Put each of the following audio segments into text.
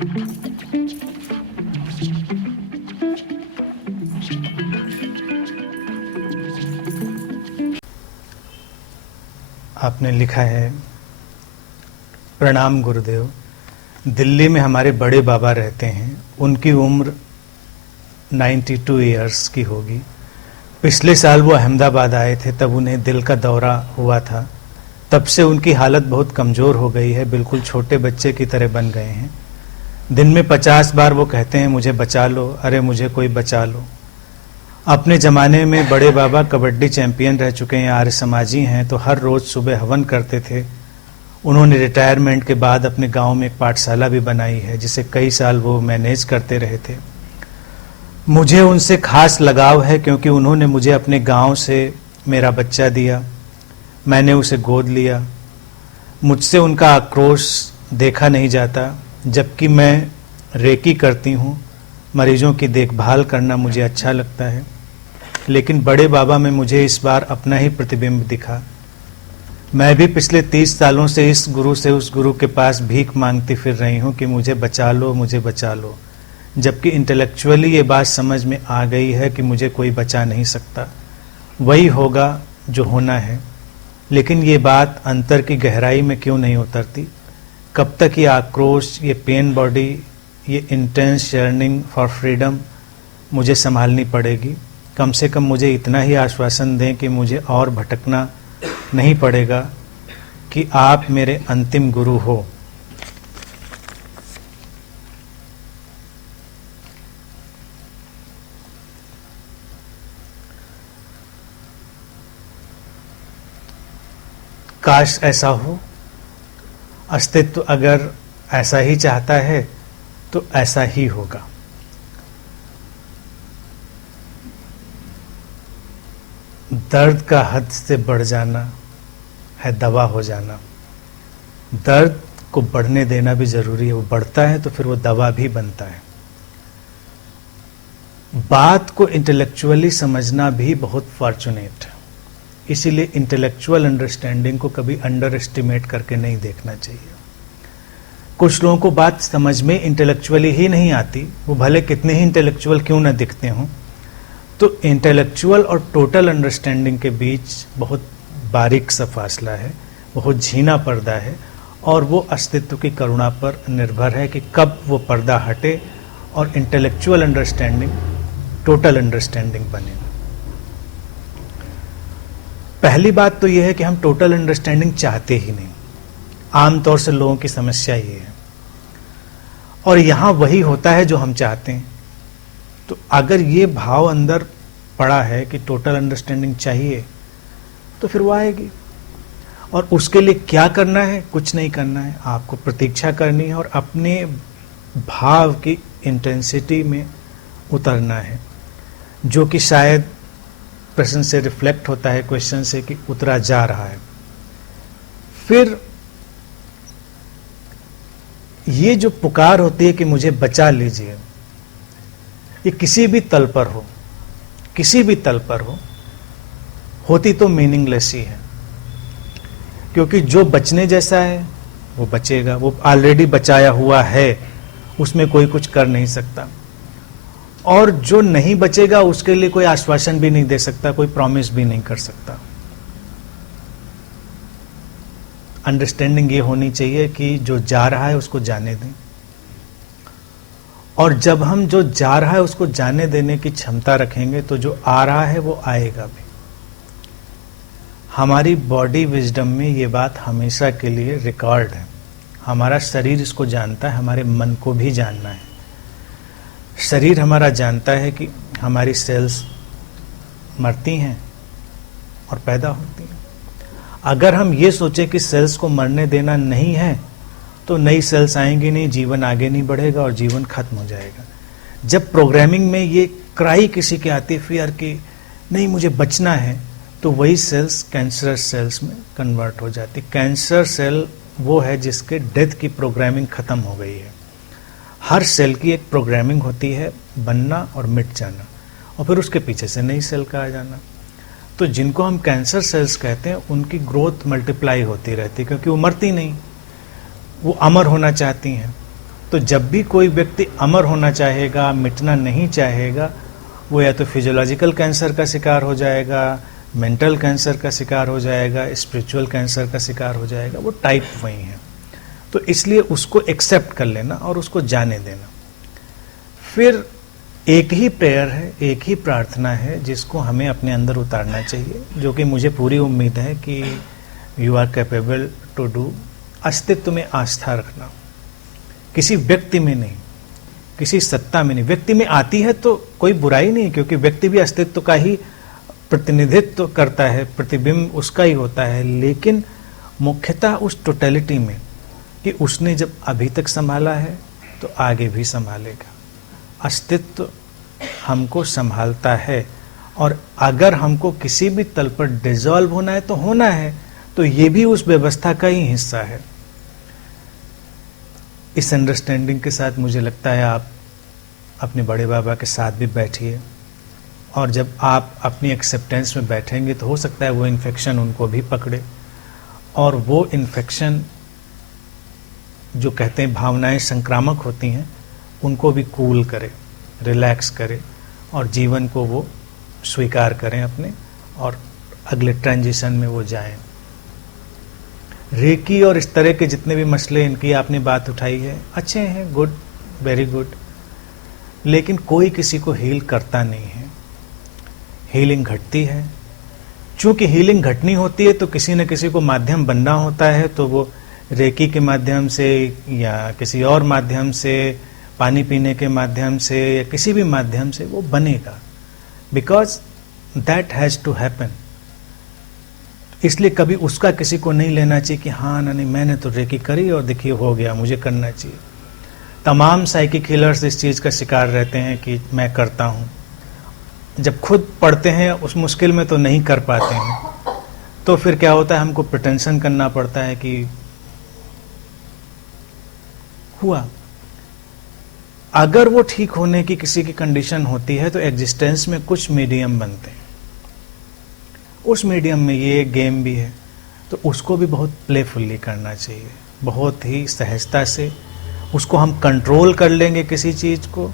आपने लिखा है, प्रणाम गुरुदेव। दिल्ली में हमारे बड़े बाबा रहते हैं। उनकी उम्र 92 ईयर्स की होगी। पिछले साल वो अहमदाबाद आए थे, तब उन्हें दिल का दौरा हुआ था। तब से उनकी हालत बहुत कमज़ोर हो गई है, बिल्कुल छोटे बच्चे की तरह बन गए हैं। दिन में 50 बार वो कहते हैं, मुझे बचा लो, अरे मुझे कोई बचा लो। अपने ज़माने में बड़े बाबा कबड्डी चैंपियन रह चुके हैं, आर्य समाजी हैं, तो हर रोज़ सुबह हवन करते थे। उन्होंने रिटायरमेंट के बाद अपने गांव में एक पाठशाला भी बनाई है, जिसे कई साल वो मैनेज करते रहे थे। मुझे उनसे खास लगाव है, क्योंकि उन्होंने मुझे अपने गांव से मेरा बच्चा दिया, मैंने उसे गोद लिया। मुझसे उनका आक्रोश देखा नहीं जाता, जबकि मैं रेकी करती हूँ। मरीजों की देखभाल करना मुझे अच्छा लगता है। लेकिन बड़े बाबा में मुझे इस बार अपना ही प्रतिबिंब दिखा। मैं भी पिछले 30 सालों से इस गुरु से उस गुरु के पास भीख मांगती फिर रही हूँ कि मुझे बचा लो, मुझे बचा लो। जबकि इंटेलेक्चुअली ये बात समझ में आ गई है कि मुझे कोई बचा नहीं सकता, वही होगा जो होना है। लेकिन ये बात अंतर की गहराई में क्यों नहीं उतरती? कब तक ये आक्रोश, ये पेन बॉडी, ये इंटेंस यर्निंग फॉर फ्रीडम मुझे संभालनी पड़ेगी? कम से कम मुझे इतना ही आश्वासन दें कि मुझे और भटकना नहीं पड़ेगा, कि आप मेरे अंतिम गुरु हो। काश ऐसा हो। अस्तित्व अगर ऐसा ही चाहता है तो ऐसा ही होगा। दर्द का हद से बढ़ जाना है दवा हो जाना। दर्द को बढ़ने देना भी जरूरी है, वो बढ़ता है तो फिर वो दवा भी बनता है। बात को इंटेलेक्चुअली समझना भी बहुत फॉर्चुनेट है, इसीलिए इंटेलेक्चुअल अंडरस्टैंडिंग को कभी अंडर एस्टिमेट करके नहीं देखना चाहिए। कुछ लोगों को बात समझ में इंटेलेक्चुअली ही नहीं आती, वो भले कितने ही इंटेलेक्चुअल क्यों ना दिखते हों। तो इंटेलेक्चुअल और टोटल अंडरस्टैंडिंग के बीच बहुत बारीक सा फासला है, बहुत झीना पर्दा है, और वो अस्तित्व की करुणा पर निर्भर है कि कब वो पर्दा हटे और इंटेलेक्चुअल अंडरस्टैंडिंग टोटल अंडरस्टैंडिंग बने। पहली बात तो यह है कि हम टोटल अंडरस्टैंडिंग चाहते ही नहीं। आमतौर से लोगों की समस्या ये है, और यहां वही होता है जो हम चाहते हैं। तो अगर ये भाव अंदर पड़ा है कि टोटल अंडरस्टैंडिंग चाहिए, तो फिर वो आएगी। और उसके लिए क्या करना है? कुछ नहीं करना है, आपको प्रतीक्षा करनी है और अपने भाव की इंटेंसिटी में उतरना है, जो कि शायद प्रश्न से रिफ्लेक्ट होता है, क्वेश्चन से, कि उतरा जा रहा है। फिर ये जो पुकार होती है कि मुझे बचा लीजिए, ये किसी भी तल पर हो, किसी भी तल पर हो, होती तो मीनिंगलेस ही है। क्योंकि जो बचने जैसा है वो बचेगा, वो ऑलरेडी बचाया हुआ है, उसमें कोई कुछ कर नहीं सकता। और जो नहीं बचेगा उसके लिए कोई आश्वासन भी नहीं दे सकता, कोई प्रॉमिस भी नहीं कर सकता। अंडरस्टैंडिंग ये होनी चाहिए कि जो जा रहा है उसको जाने दें, और जब हम जो जा रहा है उसको जाने देने की क्षमता रखेंगे तो जो आ रहा है वो आएगा भी। हमारी बॉडी विजडम में ये बात हमेशा के लिए रिकॉर्ड है। हमारा शरीर इसको जानता है, हमारे मन को भी जानना है। शरीर हमारा जानता है कि हमारी सेल्स मरती हैं और पैदा होती हैं। अगर हम ये सोचें कि सेल्स को मरने देना नहीं है, तो नई सेल्स आएंगी नहीं, जीवन आगे नहीं बढ़ेगा और जीवन खत्म हो जाएगा। जब प्रोग्रामिंग में ये क्राई किसी के आती है, फियर की नहीं मुझे बचना है, तो वही सेल्स कैंसरस सेल्स में कन्वर्ट हो जाती। कैंसर सेल वो है जिसके डेथ की प्रोग्रामिंग खत्म हो गई है। हर सेल की एक प्रोग्रामिंग होती है, बनना और मिट जाना, और फिर उसके पीछे से नई सेल का आ जाना। तो जिनको हम कैंसर सेल्स कहते हैं, उनकी ग्रोथ मल्टीप्लाई होती रहती है, क्योंकि वो मरती नहीं, वो अमर होना चाहती हैं। तो जब भी कोई व्यक्ति अमर होना चाहेगा, मिटना नहीं चाहेगा, वो या तो फिजियोलॉजिकल कैंसर का शिकार हो जाएगा, मेंटल कैंसर का शिकार हो जाएगा, स्पिरिचुअल कैंसर का शिकार हो जाएगा, वो टाइप वही है। तो इसलिए उसको एक्सेप्ट कर लेना और उसको जाने देना। फिर एक ही प्रेयर है, एक ही प्रार्थना है जिसको हमें अपने अंदर उतारना चाहिए, जो कि मुझे पूरी उम्मीद है कि you are capable to do. अस्तित्व में आस्था रखना, किसी व्यक्ति में नहीं, किसी सत्ता में नहीं। व्यक्ति में आती है तो कोई बुराई नहीं, क्योंकि व्यक्ति भी अस्तित्व का ही प्रतिनिधित्व करता है, प्रतिबिंब उसका ही होता है, लेकिन मुख्यतः उस टोटलिटी में कि उसने जब अभी तक संभाला है तो आगे भी संभालेगा। अस्तित्व हमको संभालता है, और अगर हमको किसी भी तल पर डिसॉल्व होना है तो होना है, तो ये भी उस व्यवस्था का ही हिस्सा है। इस अंडरस्टैंडिंग के साथ मुझे लगता है आप अपने बड़े बाबा के साथ भी बैठिए, और जब आप अपनी एक्सेप्टेंस में बैठेंगे तो हो सकता है वो इन्फेक्शन उनको भी पकड़े, और वो इन्फेक्शन जो कहते हैं भावनाएं संक्रामक होती हैं, उनको भी कूल करे, रिलैक्स करे, और जीवन को वो स्वीकार करें अपने, और अगले ट्रांजिशन में वो जाएं। रेकी और इस तरह के जितने भी मसले इनकी आपने बात उठाई है, अच्छे हैं, गुड, वेरी गुड, लेकिन कोई किसी को हील करता नहीं है। हीलिंग घटती है, चूंकि हीलिंग घटनी होती है तो किसी न किसी को माध्यम बनना होता है, तो वो रेकी के माध्यम से या किसी और माध्यम से, पानी पीने के माध्यम से या किसी भी माध्यम से वो बनेगा, because that has to happen. इसलिए कभी उसका किसी को नहीं लेना चाहिए कि हाँ नहीं मैंने तो रेकी करी और देखिए हो गया, मुझे करना चाहिए। तमाम साइकिक हीलर्स इस चीज़ का शिकार रहते हैं कि मैं करता हूँ, जब खुद पढ़ते हैं उस मुश्किल में तो नहीं कर पाते हैं, तो फिर क्या होता है, हमको प्रिटेंशन करना पड़ता है कि हुआ। अगर वो ठीक होने की किसी की कंडीशन होती है तो एग्जिस्टेंस में कुछ मीडियम बनते हैं, उस मीडियम में ये गेम भी है, तो उसको भी बहुत प्लेफुल्ली करना चाहिए, बहुत ही सहजता से। उसको हम कंट्रोल कर लेंगे किसी चीज़ को,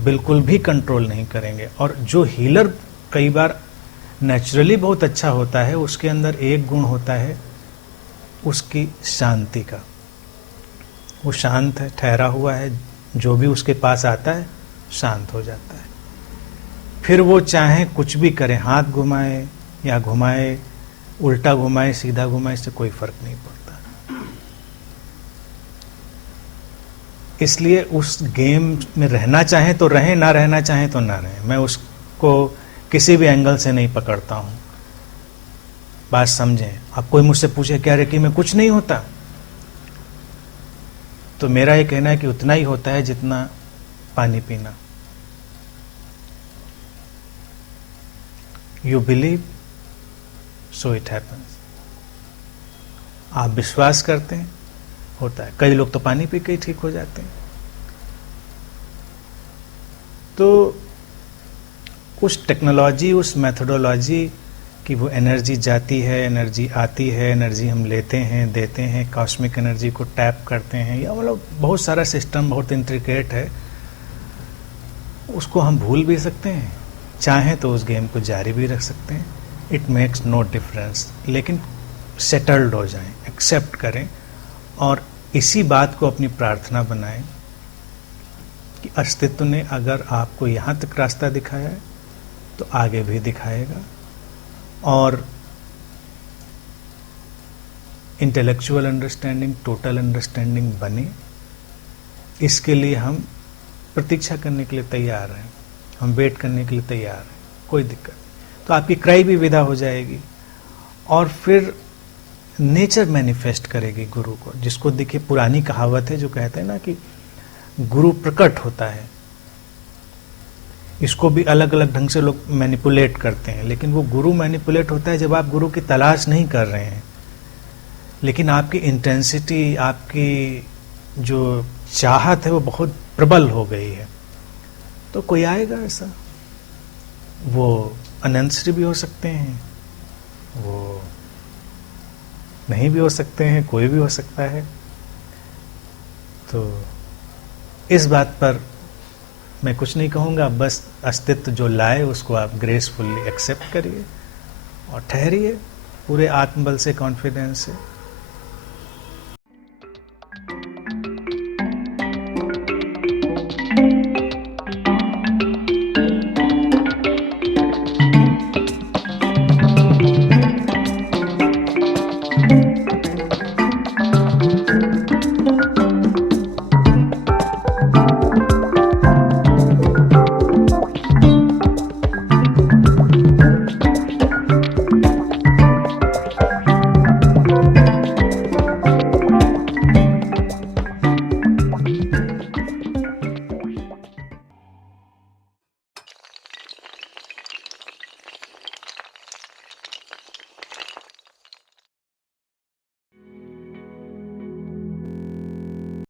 बिल्कुल भी कंट्रोल नहीं करेंगे। और जो हीलर कई बार नेचुरली बहुत अच्छा होता है, उसके अंदर एक गुण होता है उसकी शांति का। वो शांत है, ठहरा हुआ है, जो भी उसके पास आता है शांत हो जाता है। फिर वो चाहे कुछ भी करे, हाथ घुमाए या घुमाए, उल्टा घुमाए, सीधा घुमाए, इससे कोई फर्क नहीं पड़ता। इसलिए उस गेम में रहना चाहे तो रहें, ना रहना चाहे तो ना रहें। मैं उसको किसी भी एंगल से नहीं पकड़ता हूँ। बात समझें। अब कोई मुझसे पूछे क्या रेकी में कुछ नहीं होता, तो मेरा ये कहना है कि उतना ही होता है जितना पानी पीना। You believe so it happens. आप विश्वास करते हैं, होता है। कई लोग तो पानी पी के ही ठीक हो जाते हैं। तो उस टेक्नोलॉजी, उस मेथोडोलॉजी कि वो एनर्जी जाती है, एनर्जी आती है, एनर्जी हम लेते हैं, देते हैं, कॉस्मिक एनर्जी को टैप करते हैं, या मतलब बहुत सारा सिस्टम बहुत इंट्रिकेट है, उसको हम भूल भी सकते हैं, चाहें तो उस गेम को जारी भी रख सकते हैं। इट मेक्स नो डिफरेंस, लेकिन सेटल्ड हो जाएं, एक्सेप्ट करें, और इसी बात को अपनी प्रार्थना बनाएं कि अस्तित्व ने अगर आपको यहाँ तक रास्ता दिखाया है तो आगे भी दिखाएगा। और इंटेलेक्चुअल अंडरस्टैंडिंग, टोटल अंडरस्टैंडिंग बने, इसके लिए हम प्रतीक्षा करने के लिए तैयार हैं, हम वेट करने के लिए तैयार हैं, कोई दिक्कत। तो आपकी क्राई भी विदा हो जाएगी, और फिर नेचर मैनिफेस्ट करेगी गुरु को। जिसको देखिए, पुरानी कहावत है जो कहते हैं ना कि गुरु प्रकट होता है। इसको भी अलग अलग ढंग से लोग मैनिपुलेट करते हैं, लेकिन वो गुरु मैनिपुलेट होता है जब आप गुरु की तलाश नहीं कर रहे हैं, लेकिन आपकी इंटेंसिटी, आपकी जो चाहत है वो बहुत प्रबल हो गई है, तो कोई आएगा ऐसा। वो अनंत श्री भी हो सकते हैं, वो नहीं भी हो सकते हैं, कोई भी हो सकता है। तो इस बात पर मैं कुछ नहीं कहूँगा, बस अस्तित्व जो लाए उसको आप ग्रेसफुल्ली एक्सेप्ट करिए और ठहरिए पूरे आत्मबल से, कॉन्फिडेंस से।